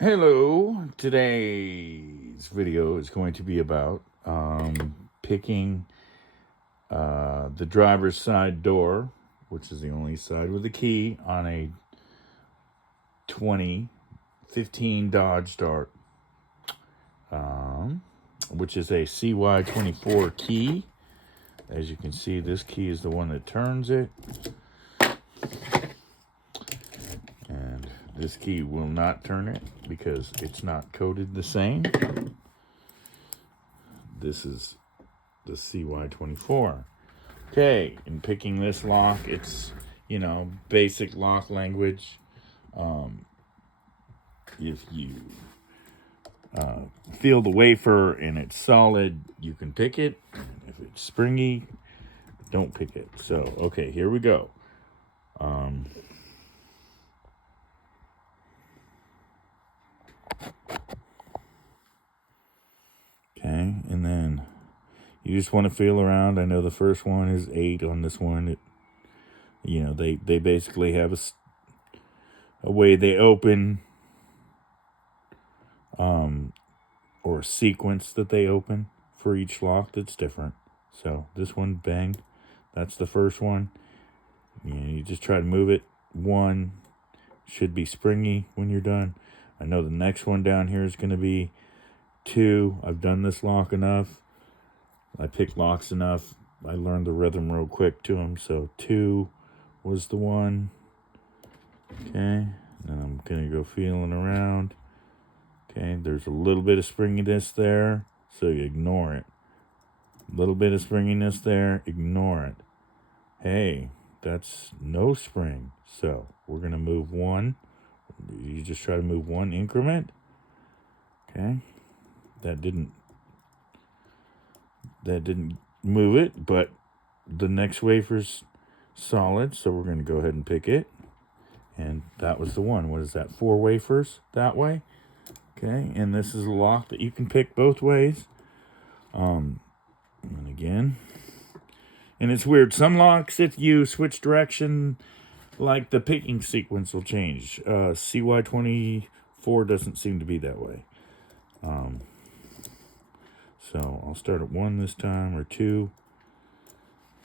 Hello, today's video is going to be about picking the driver's side door, which is the only side with a key, on a 2015 Dodge Dart, which is a CY24 key. As you can see, this key is the one that turns it. And this key will not turn it because it's not coded the same. This is the CY24. Okay, in picking this lock, it's, basic lock language. If you feel the wafer and it's solid, you can pick it. If it's springy, don't pick it. So, okay, here we go. Okay, and then you just want to feel around. I know the first one is 8 on this one. They basically have a way they open, or a sequence that they open for each lock that's different. So this one, bang, that's the first one. You just try to move it. 1 should be springy when you're done. I know the next one down here is going to be 2. I've done this lock enough. I picked locks enough. I learned the rhythm real quick to them. So 2 was the one. Okay, and I'm going to go feeling around. Okay, there's a little bit of springiness there, so you ignore it. A little bit of springiness there, ignore it. Hey, that's no spring. So we're going to move 1. You just try to move 1 increment. Okay, that didn't move it, but the next wafer's solid, so we're going to go ahead and pick it. And that was the one. What is that? 4 wafers that way. Okay, and this is a lock that you can pick both ways. And again, and it's weird. Some locks, if you switch direction, like the picking sequence will change. CY24 doesn't seem to be that way. So I'll start at 1 this time, or 2,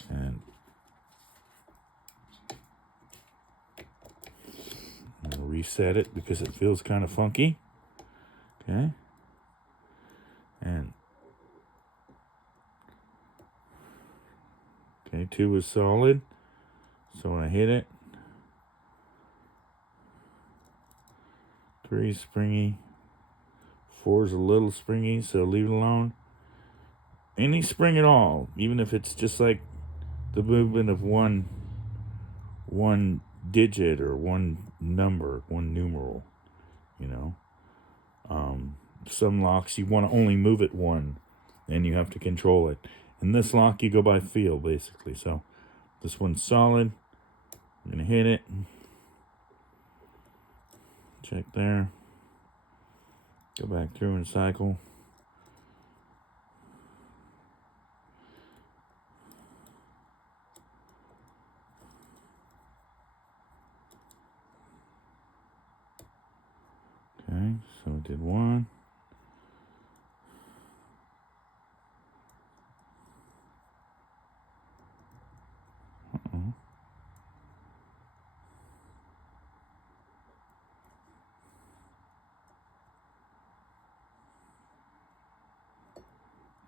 and I'll reset it because it feels kind of funky. Okay, and okay, 2 is solid, so when I hit it, 3 is springy, 4 is a little springy, so leave it alone. Any spring at all, even if it's just like the movement of one digit or one number, one numeral, some locks you want to only move it 1, and you have to control it. In this lock, you go by feel, basically. So this one's solid. I'm going to hit it. Check there. Go back through and cycle. Okay, so I did 1.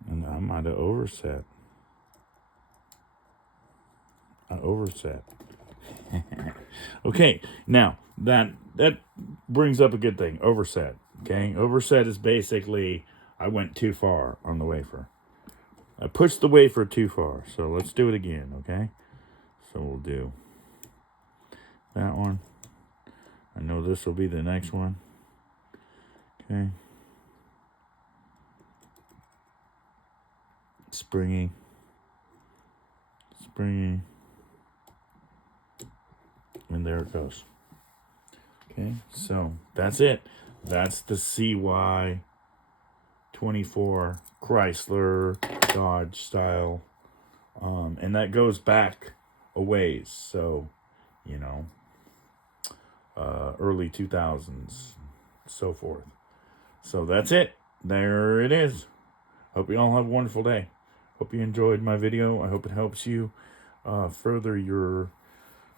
And I might have overset. I overset. Okay, now that brings up a good thing. Overset. Okay, overset is basically I went too far on the wafer. I pushed the wafer too far. So let's do it again. Okay, so we'll do that one. I know this will be the next one. Okay, springy, and there it goes. Okay, so that's it. That's the CY24 Chrysler Dodge style, and that goes back a ways. So, early 2000s. so forth. So that's it. There it is. Hope you all have a wonderful day. Hope you enjoyed my video. I hope it helps you further your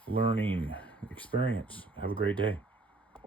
learning experience. Have a great day.